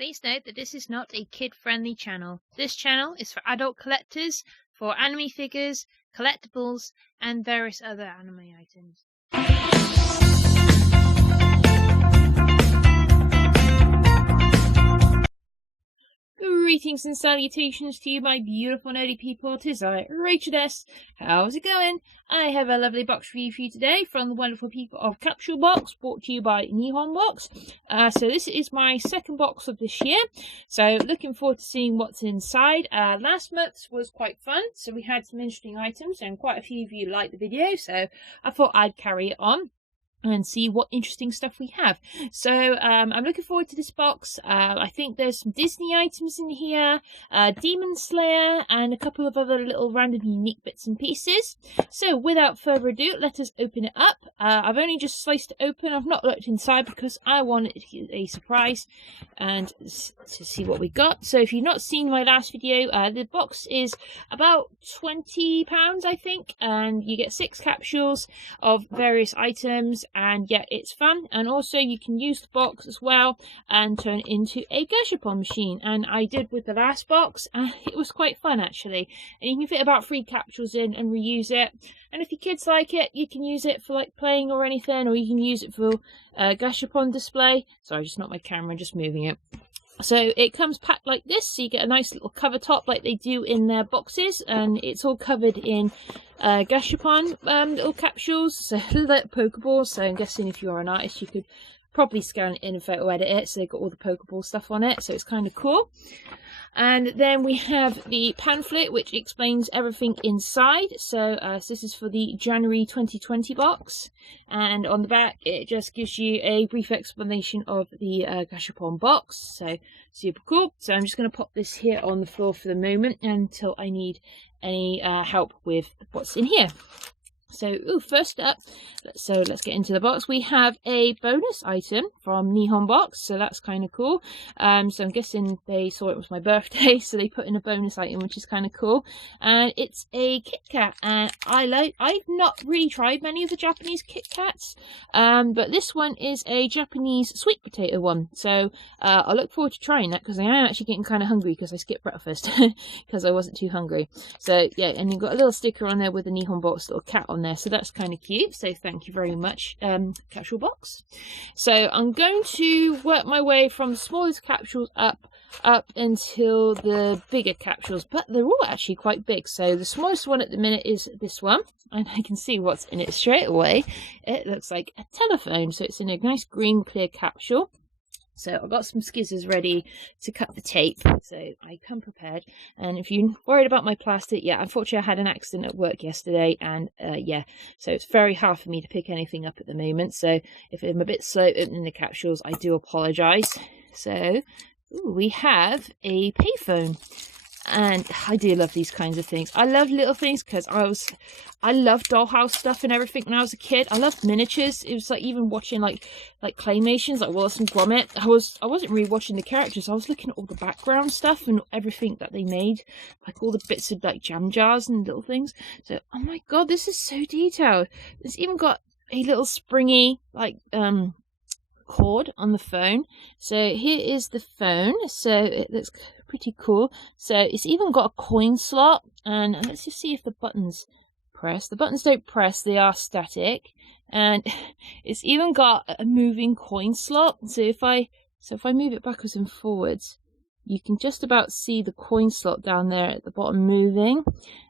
Please note that this is not a kid-friendly channel. This channel is for adult collectors, for anime figures, collectibles, and various other anime items. Greetings and salutations to you, my beautiful nerdy people. 'Tis I, Rachel S. How's it going? I have a lovely box review for you today from the wonderful people of Capsulebox, brought to you by Box. So this is my second box of this year. So looking forward to seeing what's inside. Last month's was quite fun, so we had some interesting items, and quite a few of you liked the video, so I thought I'd carry it on and see what interesting stuff we have. So I'm looking forward to this box. I think there's some Disney items in here, Demon Slayer, and a couple of other little random unique bits and pieces. So without further ado, let us open it up. I've only just sliced it open. I've not looked inside because I wanted it to be a surprise and to see what we got. So if you've not seen my last video, the box is about £20, I think, and you get 6 capsules of various items. And yeah, it's fun, and also you can use the box as well and turn it into a Gashapon machine, and I did with the last box, and it was quite fun actually. And you can fit about 3 capsules in and reuse it, and if your kids like it, you can use it for like playing or anything, or you can use it for Gashapon display. Sorry, just not my camera, just moving it. So it comes packed like this, so you get a nice little cover top like they do in their boxes, and it's all covered in Gashapon little capsules, so little Pokeballs. So I'm guessing if you're an artist, you could probably scan it in and photo edit it, so they've got all the Pokeball stuff on it, so it's kind of cool. And then we have the pamphlet, which explains everything inside. So this is for the January 2020 box. And on the back, it just gives you a brief explanation of the Gashapon box. So super cool. So I'm just going to pop this here on the floor for the moment until I need any help with what's in here. So, first up, let's get into the box. We have a bonus item from Box, so that's kind of cool. So I'm guessing they saw it was my birthday, so they put in a bonus item, which is kind of cool. And it's a Kit Kat, and I've not really tried many of the Japanese Kit Kats, but this one is a Japanese sweet potato one. So I look forward to trying that, because I am actually getting kind of hungry because I skipped breakfast because I wasn't too hungry. So yeah, and you've got a little sticker on there with the Box little cat on there, so that's kind of cute. So thank you very much, Capsulebox. So I'm going to work my way from the smallest capsules up until the bigger capsules, but they're all actually quite big. So the smallest one at the minute is this one, and I can see what's in it straight away. It looks like a telephone, so it's in a nice green clear capsule. So I've got some scissors ready to cut the tape, so I come prepared. And if you're worried about my plastic, yeah, unfortunately I had an accident at work yesterday, and yeah, so it's very hard for me to pick anything up at the moment. So if I'm a bit slow opening the capsules, I do apologise. So we have a payphone. And I do love these kinds of things. I love little things because I loved dollhouse stuff and everything when I was a kid. I loved miniatures. It was like even watching like claymations, like Wallace and Gromit. I wasn't really watching the characters. I was looking at all the background stuff and everything that they made, like all the bits of like jam jars and little things. So oh my god, this is so detailed. It's even got a little springy like cord on the phone. So here is the phone. So it looks pretty cool. So it's even got a coin slot, and let's just see if the buttons press. The buttons don't press, they are static, and it's even got a moving coin slot. So if I move it backwards and forwards, you can just about see the coin slot down there at the bottom moving.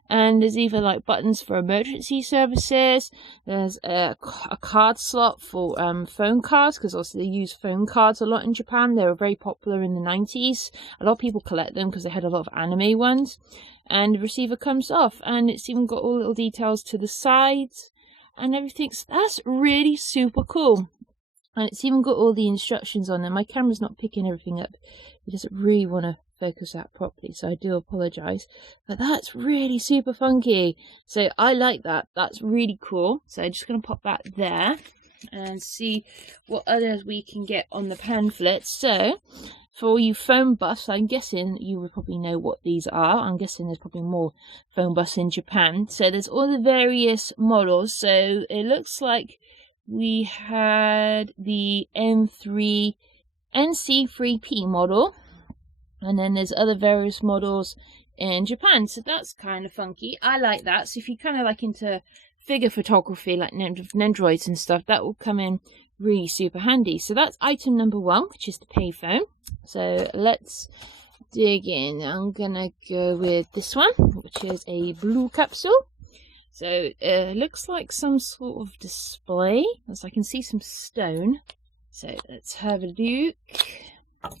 And there's even like buttons for emergency services. There's a card slot for phone cards, because also they use phone cards a lot in Japan. They were very popular in the 90s. A lot of people collect them because they had a lot of anime ones. And the receiver comes off, and it's even got all little details to the sides and everything. So that's really super cool. And it's even got all the instructions on there. My camera's not picking everything up. It doesn't really want to focus that properly, so I do apologise. But that's really super funky. So I like that. That's really cool. So I'm just going to pop that there and see what others we can get on the pamphlet. So for all you phone buffs, I'm guessing you would probably know what these are. I'm guessing there's probably more phone buffs in Japan. So there's all the various models. So it looks like we had the NC3P model, And then there's other various models in Japan. So that's kind of funky. I like that. So if you kind of like into figure photography, like Nendroids and stuff, that will come in really super handy. So that's item number 1, which is the payphone. So let's dig in. I'm gonna go with this one, which is a blue capsule. So it looks like some sort of display, as I can see some stone. So let's have a look.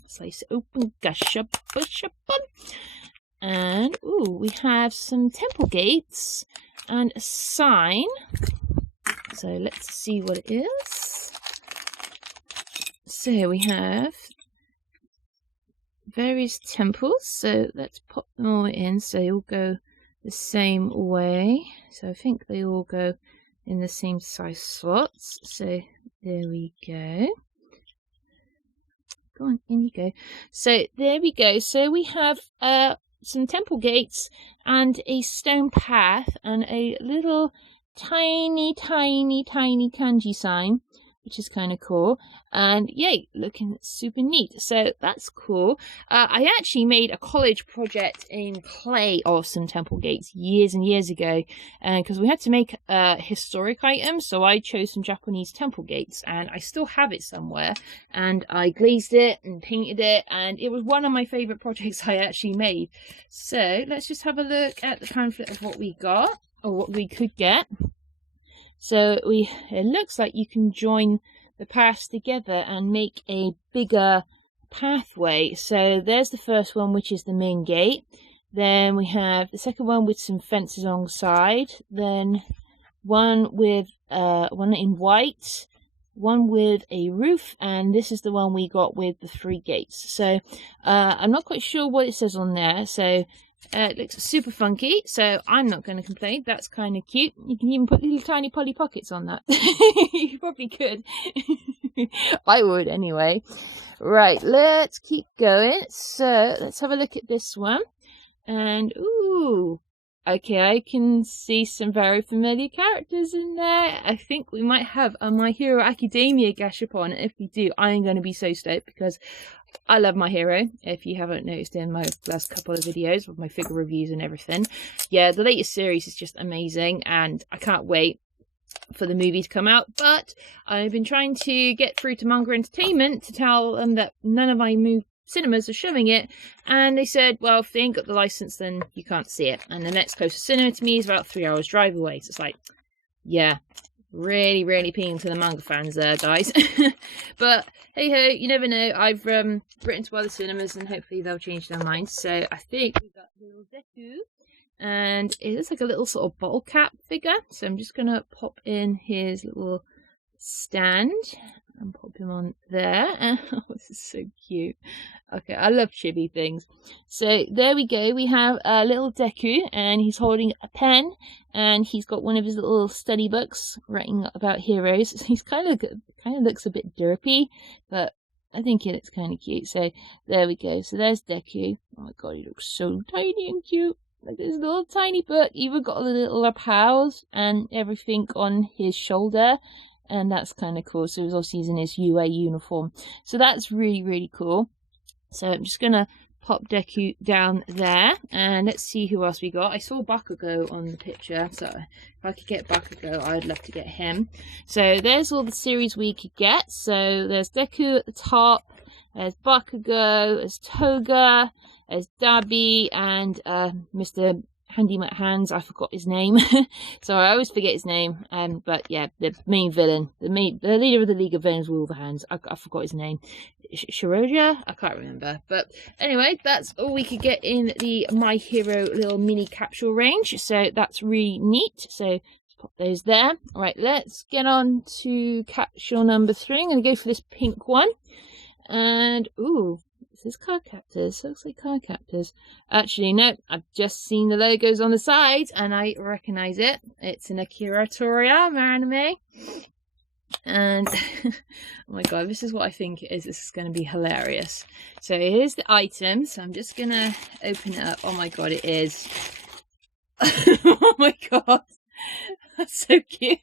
Slice it open, gush up, push up, and ooh, we have some temple gates and a sign. So let's see what it is. So we have various temples, so let's pop them all in so they all go the same way. So I think they all go in the same size slots. So there we go. Go on, in you go. So there we go. So we have some temple gates and a stone path and a little tiny kanji sign, which is kind of cool. And yay, looking super neat. So that's cool. I actually made a college project in clay of some temple gates years and years ago, because we had to make historic items. So I chose some Japanese temple gates, and I still have it somewhere. And I glazed it and painted it, and it was one of my favorite projects I actually made. So let's just have a look at the pamphlet of what we got, or what we could get. So it looks like you can join the paths together and make a bigger pathway. So there's the first one, which is the main gate. Then we have the second one with some fences alongside. Then one with one in white, one with a roof, and this is the one we got with the 3 gates. So I'm not quite sure what it says on there. So it looks super funky, so I'm not going to complain. That's kind of cute. You can even put little tiny Polly Pockets on that. You probably could. I would anyway. Right, let's keep going. So let's have a look at this one. And ooh, okay, I can see some very familiar characters in there. I think we might have a My Hero Academia gashapon. If we do, I'm going to be so stoked because I love My Hero, if you haven't noticed in my last couple of videos with my figure reviews and everything. Yeah, the latest series is just amazing, and I can't wait for the movie to come out. But I've been trying to get through to Manga Entertainment to tell them that none of my cinemas are showing it, and they said, well, if they ain't got the license, then you can't see it. And the next closest cinema to me is about 3 hours drive away. So it's like, yeah, really appealing to the manga fans there, guys. But hey ho, you never know. I've written to other cinemas, and hopefully they'll change their minds. So I think we got little Deku, and it looks like a little sort of bottle cap figure. So I'm just gonna pop in his little stand and pop him on there. Oh, this is so cute. Okay, I love chibi things. So there we go. We have a little Deku, and he's holding a pen, and he's got one of his little study books writing about heroes. So he's kind of looks a bit derpy, but I think it looks kind of cute. So there we go. So there's Deku. Oh my god, he looks so tiny and cute. Like this little tiny book. Even got a little pals and everything on his shoulder. And that's kind of cool. So he's obviously using his UA uniform. So that's really cool. So I'm just going to pop Deku down there. And let's see who else we got. I saw Bakugo on the picture. So if I could get Bakugo, I'd love to get him. So there's all the series we could get. So there's Deku at the top. There's Bakugo. There's Toga. There's Dabi. And Mr. Handy Hands, I forgot his name. Sorry, I always forget his name. But yeah, the main villain, the leader of the League of Villains with all the hands. I forgot his name. Shiroja? I can't remember. But anyway, that's all we could get in the My Hero little mini capsule range. So that's really neat. So let's pop those there. All right, let's get on to capsule number 3. I'm going to go for this pink one. And ooh. This card captors. Looks like card captors. Actually, no. I've just seen the logos on the side and I recognise it. It's an Akira Toriyama anime. And oh my god, this is what I think it is. This is going to be hilarious. So here's the item. So I'm just going to open it up. Oh my god, it is. Oh my god. That's so cute.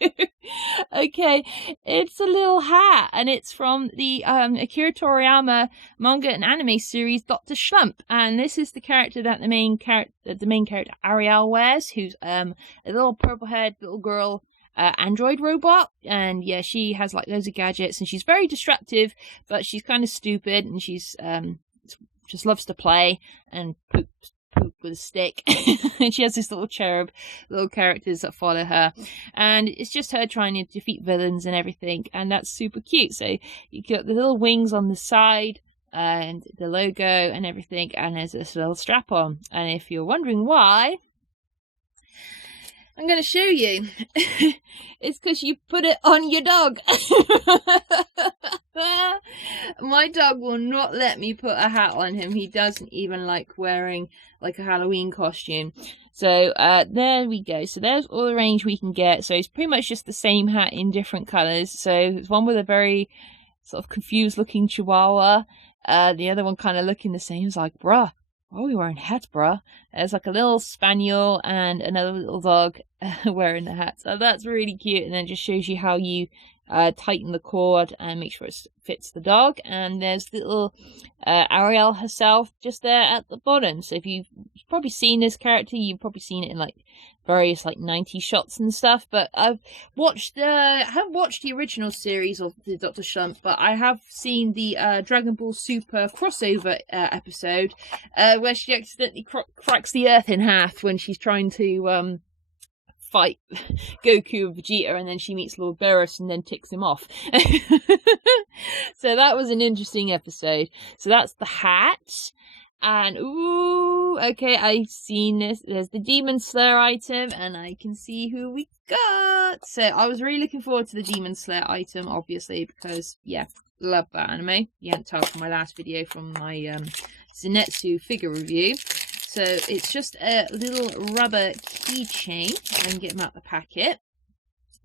Okay, it's a little hat, and it's from the Akira Toriyama manga and anime series Dr. Slump, and this is the character that the main character Ariel wears, who's a little purple-haired little girl android robot, and yeah, she has like loads of gadgets, and she's very destructive, but she's kind of stupid, and she's just loves to play and poop with a stick. And she has this little cherub, little characters that follow her, and it's just her trying to defeat villains and everything, and that's super cute. So you got the little wings on the side and the logo and everything, and there's this little strap on, and if you're wondering why, I'm going to show you. It's because you put it on your dog. My dog will not let me put a hat on him. He doesn't even like wearing like a Halloween costume. So there we go. So there's all the range we can get. So it's pretty much just the same hat in different colours. So it's one with a very sort of confused looking chihuahua. The other one kind of looking the same. It's like, bruh, why are we wearing hats, bruh? There's like a little spaniel and another little dog wearing the hat. So that's really cute. And then it just shows you how you tighten the cord and make sure it fits the dog. And there's little Ariel herself just there at the bottom. So if you've probably seen this character, you've probably seen it in like various like 90s shots and stuff, but I haven't watched the original series of the Dr. Slump, but I have seen the Dragon Ball Super crossover episode where she accidentally cracks the earth in half when she's trying to fight Goku and Vegeta, and then she meets Lord Beerus and then ticks him off. So that was an interesting episode. So that's the hat. And ooh, okay, I've seen this. There's the Demon Slayer item, and I can see who we got. So I was really looking forward to the Demon Slayer item, obviously, because yeah, love that anime. You can't tell from my last video from my Zenitsu figure review. So it's just a little rubber keychain. I can get them out the packet.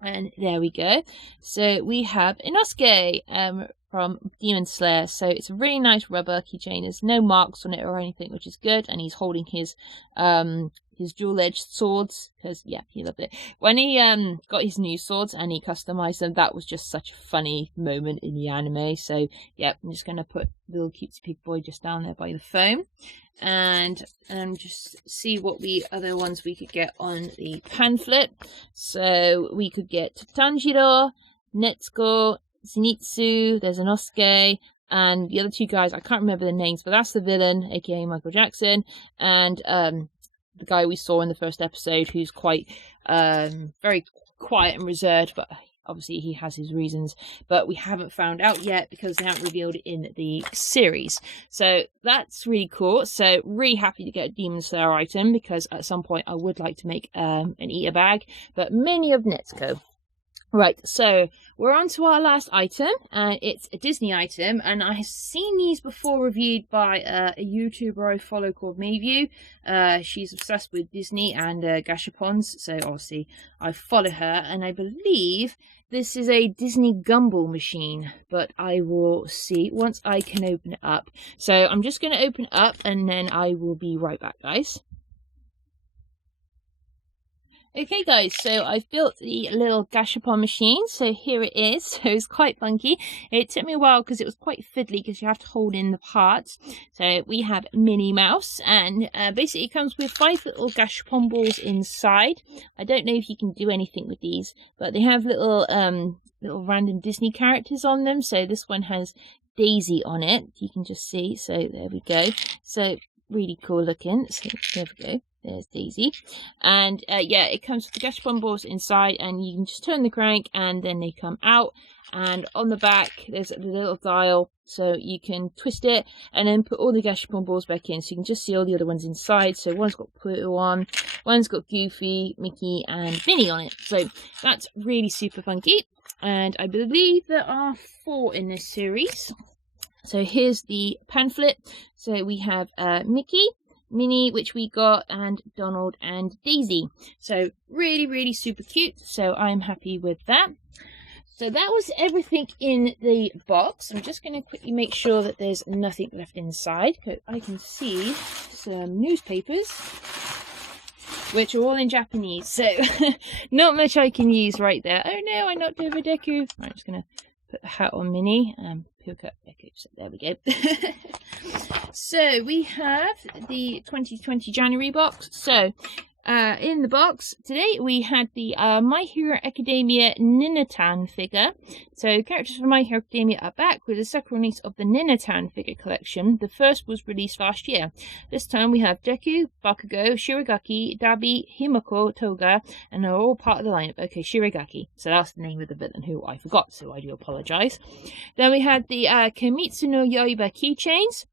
And there we go. So we have Inosuke from Demon Slayer. So it's a really nice rubber keychain. There's no marks on it or anything, which is good. And he's holding his dual-edged swords, because yeah, he loved it. When he got his new swords and he customized them, that was just such a funny moment in the anime. So yeah, I'm just gonna put little cutesy pig boy just down there by the phone, and just see what other ones we could get on the pamphlet. So we could get Tanjiro, Netsuko, Zenitsu, there's Inosuke, and the other two guys, I can't remember their names, but that's the villain, aka Michael Jackson, and the guy we saw in the first episode, who's quite very quiet and reserved, but obviously he has his reasons, but we haven't found out yet because they haven't revealed it in the series. So that's really cool. So really happy to get a Demon Slayer item, because at some point I would like to make an eater bag, but mainly of Netsuko. Right, so we're on to our last item, and it's a Disney item, and I have seen these before reviewed by a YouTuber I follow called Mayview. She's obsessed with Disney and gashapons, so obviously I follow her, and I believe this is a Disney gumball machine, but I will see once I can open it up. So I'm just going to open it up, and then I will be right back, guys. Okay guys, so I've built the little gashapon machine, so here it is. So it's quite funky. It took me a while because it was quite fiddly, because you have to hold in the parts. So we have Minnie Mouse, and basically it comes with 5 little gashapon balls inside. I don't know if you can do anything with these, but they have little random Disney characters on them. So this one has Daisy on it, you can just see. So there we go. So really cool looking. So there we go. There's Daisy, and yeah, it comes with the gashapon balls inside, and you can just turn the crank and then they come out. And on the back there's a little dial, so you can twist it and then put all the gashapon balls back in, so you can just see all the other ones inside. So one's got Pluto on, one's got Goofy, Mickey and Minnie on it, so that's really super funky. And I believe there are 4 in this series. So here's the pamphlet. So we have Mickey, Minnie, which we got, and Donald and Daisy. So really, really super cute. So I'm happy with that. So that was everything in the box. I'm just going to quickly make sure that there's nothing left inside, because I can see some newspapers. which are all in Japanese, so not much I can use right there. Oh no, I knocked over Deku. Right, I'm just going to put the hat on Minnie and pick up Deku. So there we go. So we have the 2020 January box. So in the box today we had the My Hero Academia Ninatan figure. So characters from My Hero Academia are back with the second release of the Ninatan figure collection. The first was released last year. This time we have Deku, Bakugo, Shirogaki, Dabi, Himiko, Toga, and they're all part of the lineup. Okay, Shirogaki. So that's the name of the villain who I forgot, so I do apologise. Then we had the Kimetsu no Yaiba keychains.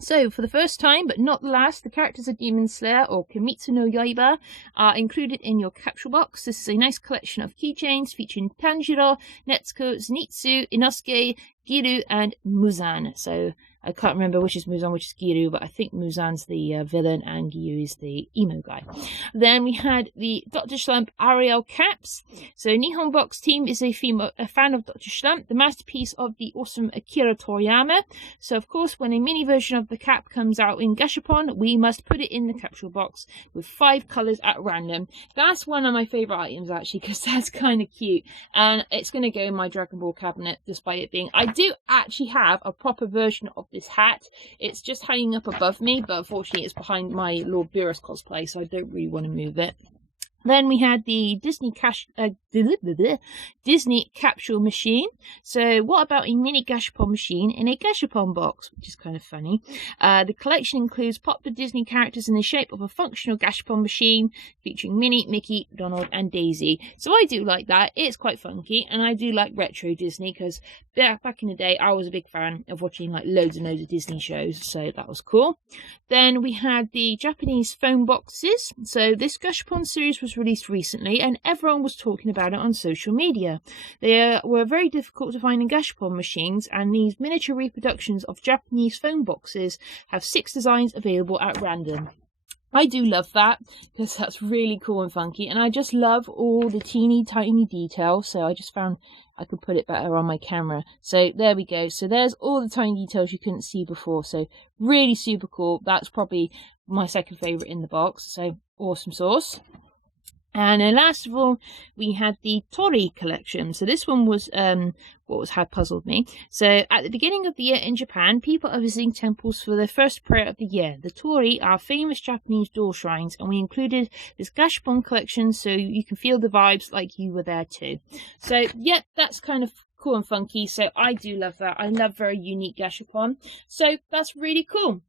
So, for the first time, but not the last, the characters of Demon Slayer or Kimetsu no Yaiba are included in your capsule box. This is a nice collection of keychains featuring Tanjiro, Netsuko, Zenitsu, Inosuke, Giru, and Muzan. So, I can't remember which is Muzan, which is Giru, but I think Muzan's the villain and Giru is the emo guy. Then we had the Dr. Slump Ariel caps. So Nihon Box Team is a fan of Dr. Slump, the masterpiece of the awesome Akira Toriyama. So of course, when a mini version of the cap comes out in Gashapon, we must put it in the capsule box with 5 colours at random. That's one of my favourite items actually, because that's kind of cute. And it's going to go in my Dragon Ball cabinet, despite it being... I do actually have a proper version of this hat. It's just hanging up above me, but unfortunately it's behind my Lord Beerus cosplay, so I don't really want to move it. Then we had the Disney capsule machine. So what about a mini Gashapon machine in a Gashapon box, which is kind of funny. The collection includes popular Disney characters in the shape of a functional Gashapon machine featuring Minnie, Mickey, Donald and Daisy. So I do like that. It's quite funky, and I do like retro Disney because back in the day I was a big fan of watching like loads and loads of Disney shows, so that was cool. Then we had the Japanese phone boxes. So this Gashapon series was released recently and everyone was talking about it on social media. They were very difficult to find in Gashapon machines, and these miniature reproductions of Japanese phone boxes have 6 designs available at random. I do love that because that's really cool and funky, and I just love all the teeny tiny details, so I just found I could put it better on my camera. So there we go. So there's all the tiny details you couldn't see before, so really super cool. That's probably my second favourite in the box, so awesome sauce. And then last of all, we had the Tori collection. So this one was had puzzled me. So at the beginning of the year in Japan, people are visiting temples for their first prayer of the year. The Tori are famous Japanese door shrines, and we included this Gashapon collection so you can feel the vibes like you were there too. So yeah, that's kind of cool and funky. So I do love that. I love very unique Gashapon. So that's really cool.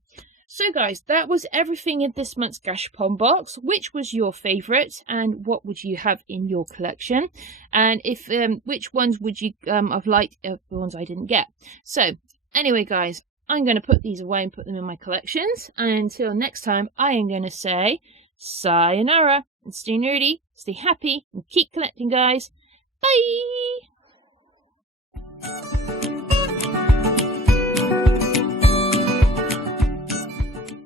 So guys, that was everything in this month's Gashapon box. Which was your favourite, and what would you have in your collection? And if which ones would you have liked the ones I didn't get? So anyway guys, I'm going to put these away and put them in my collections. And until next time, I am going to say sayonara and stay nerdy, stay happy and keep collecting guys. Bye!